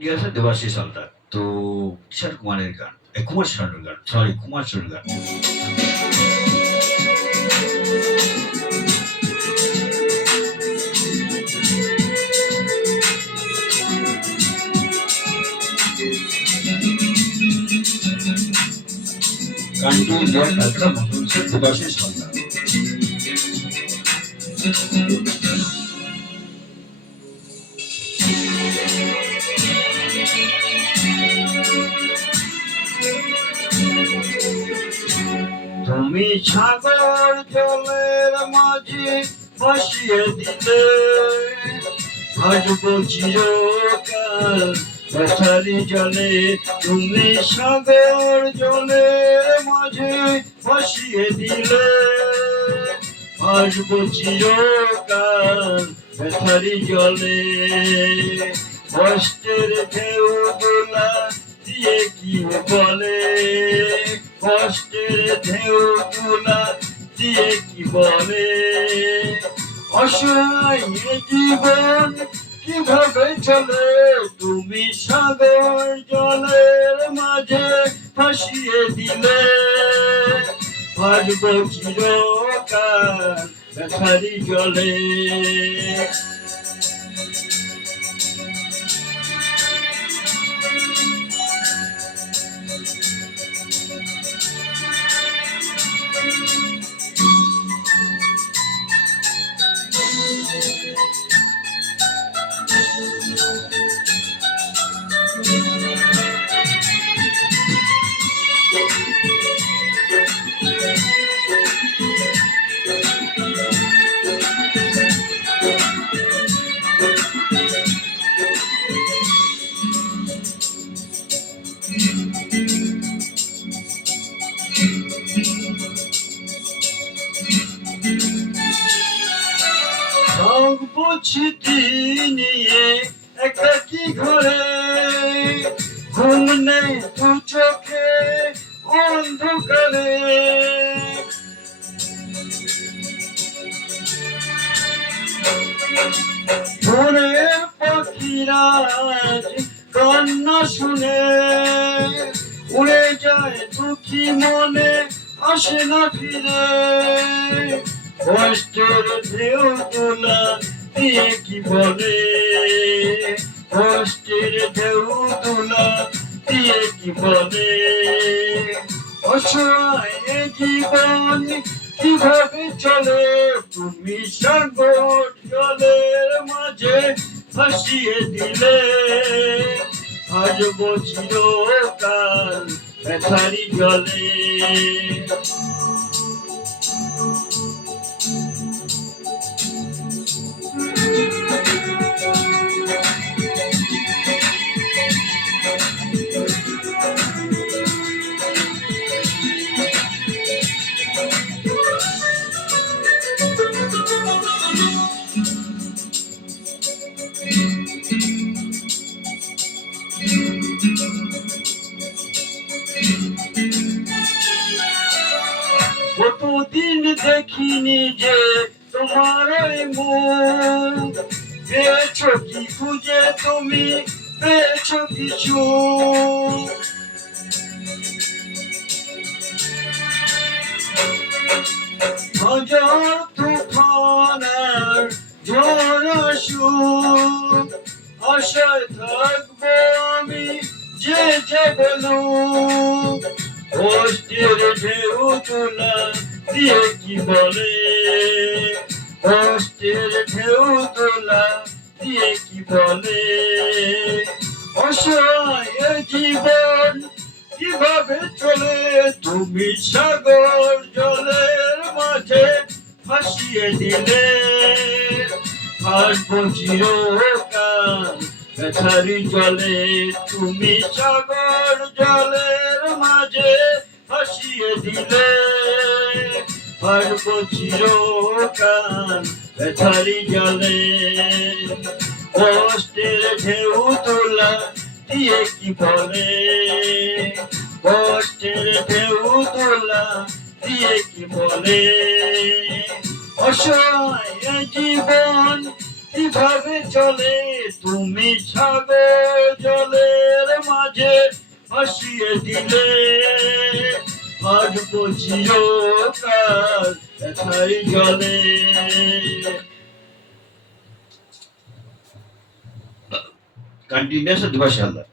ঠিক আছে দেবাশিস হালদার। তো কিশোর কুমারের গান, কুমার শানুর গান, সরি কুমার শানুর গান। গানটি দেওয়ার কাজটা মনে হচ্ছে দেবাশিস হালদার। তুমি সাগর জলের মাঝে ভাসিয়ে দিলে, ভাসবো চিরকাল ব্যথারি জলে। তুমি সাগর জলের মাঝে ভাসিয়ে দিলে, ভাসবো চিরকাল ব্যথারি জলে। কষ্টের ঢেউ দোলা দিয়ে কি বলে, কষ্টের ঢেউ দোলা দিয়ে কি বলে। অসহায় জীবন কিভাবে চলে, তুমি সাগর জলের মাঝে ভাসিয়ে দিলে, ভাসবো চিরকাল ব্যথারি জলে। স্মৃতি নিয়ে একাকি ঘরে, ঘুম নেই দু চোখে অন্ধকারে। ভোরের পাখিরা কান্না শুনে উড়ে যায় দুঃখী মনে, আসে না ফিরে। কষ্টের ঢেউ তোলা দিয়ে কি বলে, কষ্টের ঢেউ তোলা দিয়ে কি বলে। অসহায় জীবন কিভাবে চলে, তুমি সাগর জলের মাঝে ভাসিয়ে দিলে, ভাসবো চিরকাল ব্যথারি জলে। কতদিন দেখিনি যে তোমার মুখ, পেয়েছো কি খুঁজে তুমি, পেয়েছো কিছু। হাজার তুফান আর ঝড় আসুক, আশায় থাকবো আমি যে যে বলুক। কষ্টের ঢেউ তোলা দিয়ে কি বলে, কষ্টের ঢেউ তোলা দিয়ে কি বলে। অসহায় জীবন কিভাবে চলে, তুমি সাগর জলের মাঝে ভাসিয়ে দিলে, ভাসবো চিরকাল ব্যথারি জলে। তুমি সাগর জলের মাঝে ভাসিয়ে দিলে, ভাসবো চিরকাল ব্যথারি জলে। কষ্টের ঢেউ তোলা দিয়ে কি বলে, কষ্টের ঢেউ তোলা দিয়ে কি বলে। অসহায় জীবন কিভাবে চলে তুমি ছাগল জলের মাঝে ভাসিয়ে দিলে ভাসবো চিরকাল একাই জলে গানটি নেশা দিবসে আল্লাহ